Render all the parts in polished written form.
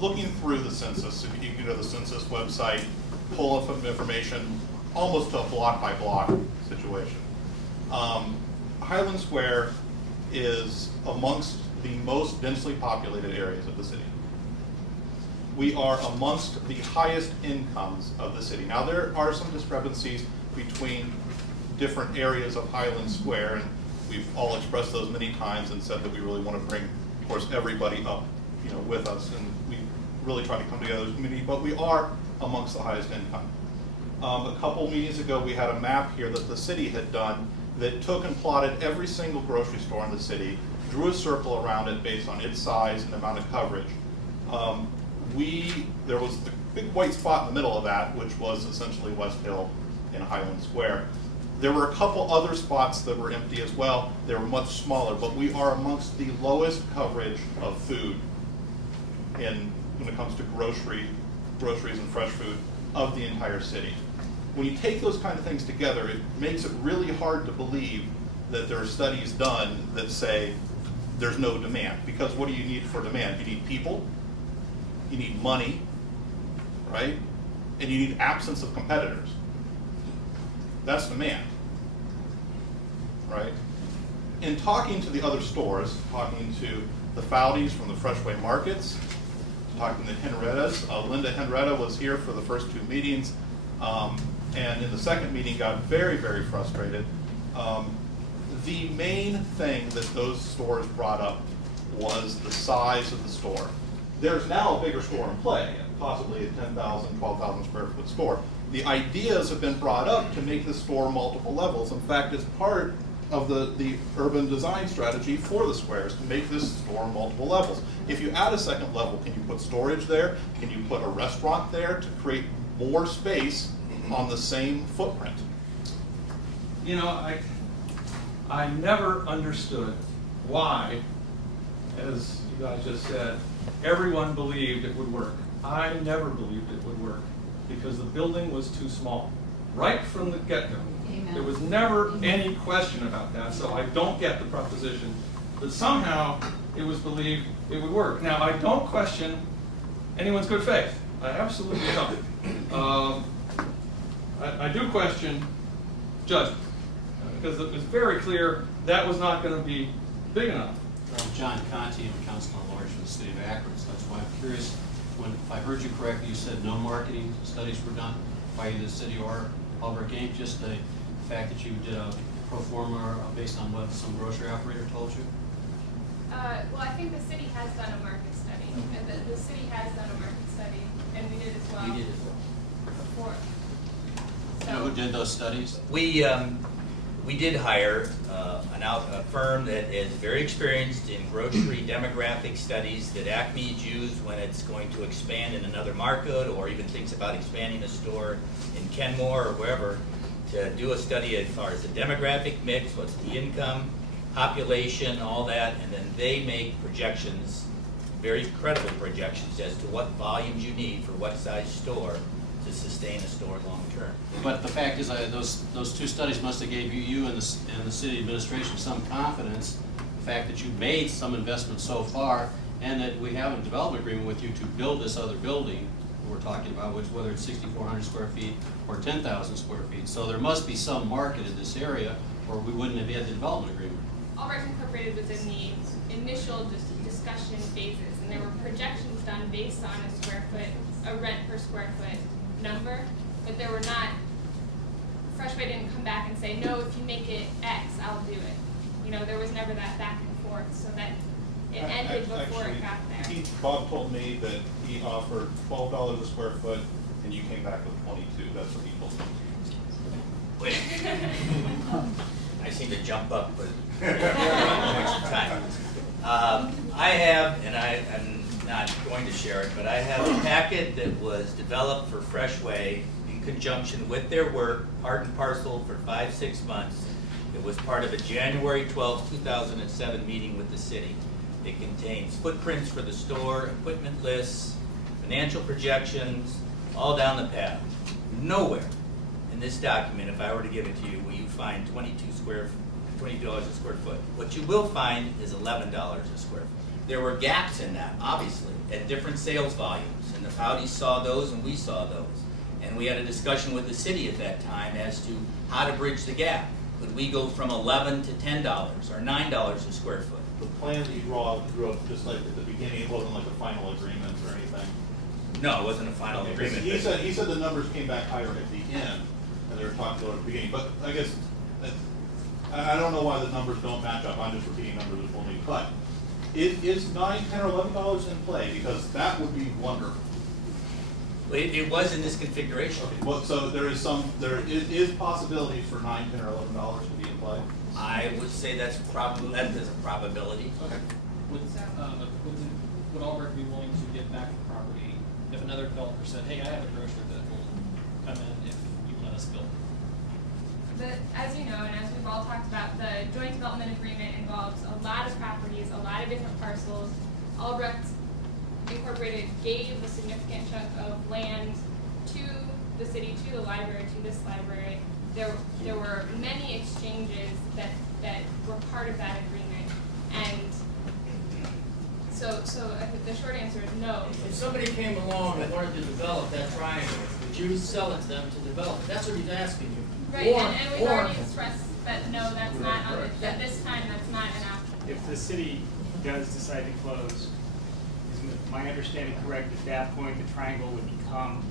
looking through the census, if you can go to the census website, pull up some information, almost to a block by block situation. Highland Square is amongst the most densely populated areas of the city. We are amongst the highest incomes of the city. Now there are some discrepancies between different areas of Highland Square, and we've all expressed those many times and said that we really want to bring, of course, everybody up, with us, and we really try to come together as a community, but we are amongst the highest income. A couple meetings ago, we had a map here that the city had done that took and plotted every single grocery store in the city, drew a circle around it based on its size and amount of coverage. There was the big white spot in the middle of that, which was essentially West Hill in Highland Square. There were a couple other spots that were empty as well. They were much smaller, but we are amongst the lowest coverage of food when it comes to groceries and fresh food of the entire city. When you take those kind of things together, it makes it really hard to believe that there are studies done that say there's no demand. Because what do you need for demand? You need people, you need money, right? And you need absence of competitors. That's demand, right? In talking to the other stores, talking to the Fowdies from the Freshway Markets, talking to Henrettas, Linda Henretta was here for the first two meetings, and in the second meeting got very, very frustrated. The main thing that those stores brought up was the size of the store. There's now a bigger store in play, possibly a 10,000, 12,000 square foot store. The ideas have been brought up to make the store multiple levels. In fact, it's part of the urban design strategy for the squares to make this store multiple levels. If you add a second level, can you put storage there? Can you put a restaurant there to create more space on the same footprint? I never understood why, as you guys just said, everyone believed it would work. I never believed it would work because the building was too small, right from the get-go. There was never any question about that, so I don't get the proposition that somehow it was believed it would work. Now, I don't question anyone's good faith. I absolutely don't. I do question judgment, because it was very clear that was not going to be big enough. John Conti, I'm Councilman at Large for the City of Akron, so that's why I'm curious. If I heard you correctly, you said no marketing studies were done by either the city or Albrecht Inc., just the fact that you did a pro forma based on what some grocery operator told you? Well, I think the city has done a market study. And the city has done a market study, and we did as well. You did as well. Before. You know who did those studies? We did hire a firm that is very experienced in grocery demographic studies that Acme's used when it's going to expand in another market or even thinks about expanding a store in Kenmore or wherever, to do a study as far as the demographic mix, what's the income, population, all that, and then they make projections, very credible projections as to what volumes you need for what size store to sustain a store long term. But the fact is, those two studies must have gave you and the city administration some confidence, the fact that you've made some investment so far, and that we have a development agreement with you to build this other building we're talking about, which whether it's 6,400 square feet or 10,000 square feet. So there must be some market in this area, or we wouldn't have had the development agreement. Albrecht Incorporated was in the initial discussion phases, and there were projections done based on a rent per square foot number, but there were not, Freshway didn't come back and say, no, if you make it X, I'll do it. There was never that back and forth, so that it ended before it got there. Bob told me that he offered $12 a square foot, and you came back with 22. That's what he told me. Wait. I seem to jump up, but time. I have, and I'm not going to share it, but I have a packet that was developed for Freshway in conjunction with their work, part and parcel, for 5-6 months. It was part of a January 12, 2007 meeting with the city. It contains footprints for the store, equipment lists, financial projections, all down the path. Nowhere in this document, if I were to give it to you, will you find $22 a square foot. What you will find is $11 a square foot. There were gaps in that, obviously, at different sales volumes, and the Foudies saw those and we saw those. And we had a discussion with the city at that time as to how to bridge the gap. Could we go from $11 to $10 or $9 a square foot? The plan that you drew up just like at the beginning, it wasn't like a final agreement or anything. No, it wasn't a final Okay, agreement. He said the numbers came back higher at the end, and they were talking about at the beginning, but I guess, I don't know why the numbers don't match up, I'm just repeating numbers for me, but is $9, $10, or $11 in play, because that would be wonderful. It was in this configuration. Okay, well, so there is possibilities for $9, $10, or $11 to be in play? I would say that is a probability. Okay. Would Albrecht be willing to give back the property if another developer said, hey, I have a grocer that will come in if you let us build? As you know, and as we've all talked about, the joint development agreement involves a lot of properties, a lot of different parcels. Albrecht Incorporated gave a significant chunk of land to the city, to the library, to this library. There were many exchanges that were part of that agreement, and so I think the short answer is no. If somebody came along and wanted to develop that triangle, would you sell it to them to develop it? That's what he's asking you. Right, and we've already expressed that no, that's not on the, at this time, that's not an option. If the city does decide to close, is my understanding correct, at that point, the triangle would become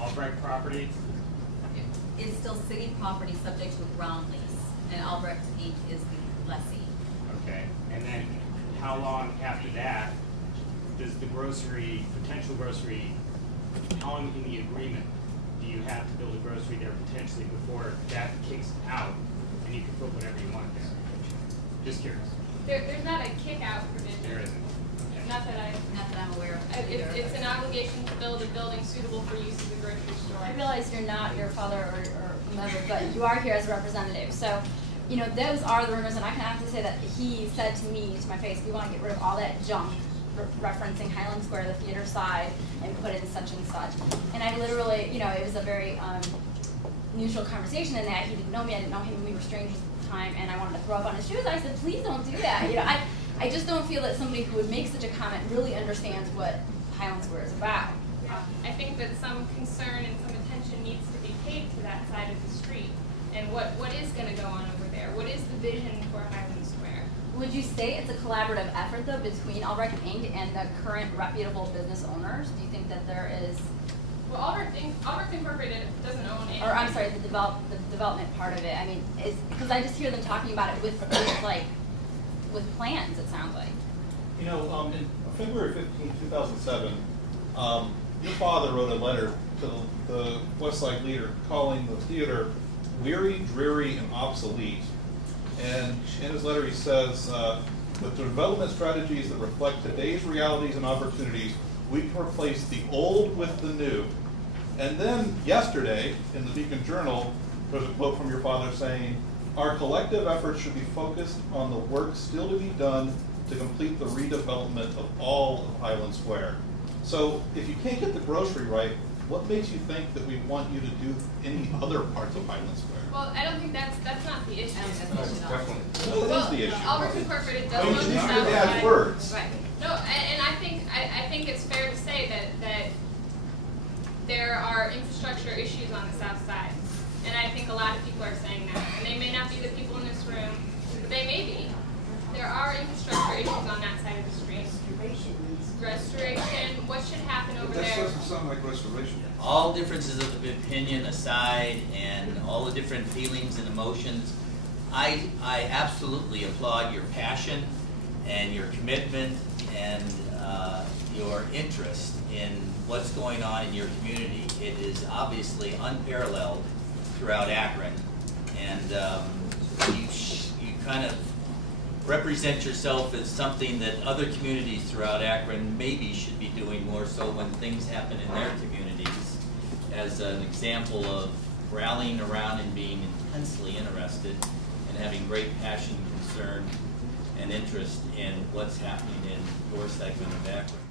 Albrecht property? It's still city property subject to a ground lease, and Albrecht Inc. is the lessee. Okay, and then how long after that does the potential grocery, how long in the agreement do you have to build a grocery there potentially before that kicks out and you can put whatever you want there? Just curious. There's not a kick-out provision. There isn't. Okay. Not that I'm aware of. it's an obligation to build a building suitable for use as a grocery store. I realize you're not your father or whomever, but you are here as a representative. So, you know, those are the rumors, and I can honestly say that he said to me, to my face, we want to get rid of all that junk referencing Highland Square, the theater side, and put in such and such. And I literally, you know, it was a very neutral conversation in that he didn't know me, I didn't know him, we were strangers at the time, and I wanted to throw up on his shoes. I said, please don't do that. You know, I just don't feel that somebody who would make such a comment really understands what Highland Square is about. Yeah, I think that some concern and some attention needs to be paid to that side of the street. And what is going to go on over there? What is the vision for Highland Square? Would you say it's a collaborative effort, though, between Albrecht Inc. and the current reputable business owners? Do you think that there is... Well, Albrecht Incorporated doesn't own it. Or, I'm sorry, the development part of it. I mean, because I just hear them talking about it with plans, it sounds like. You know, in February 15, 2007, your father wrote a letter to the West Side leader calling the theater weary, dreary, and obsolete. And in his letter he says, with the development strategies that reflect today's realities and opportunities, we can replace the old with the new. And then yesterday, in the Beacon Journal, there's a quote from your father saying, our collective efforts should be focused on the work still to be done to complete the redevelopment of all of Highland Square. So if you can't get the grocery right, what makes you think that we want you to do any other parts of Highland Square? Well, I don't think that's not the issue. Well, it is the issue. Albrecht Incorporated does I mean, own the you south should add side. words. Right. No, and I think it's fair to say that there are infrastructure issues on the south side. And I think a lot of people are saying that. And they may not be the people in this room, but they may be. There are infrastructure issues on that side of the street. Restoration, what should happen over there? That doesn't sound like restoration. All differences of opinion aside and all the different feelings and emotions, I absolutely applaud your passion and your commitment and your interest in what's going on in your community. It is obviously unparalleled throughout Akron, and you kind of represent yourself as something that other communities throughout Akron maybe should be doing more so when things happen in their communities, as an example of rallying around and being intensely interested and having great passion, concern, and interest in what's happening in your segment of Akron.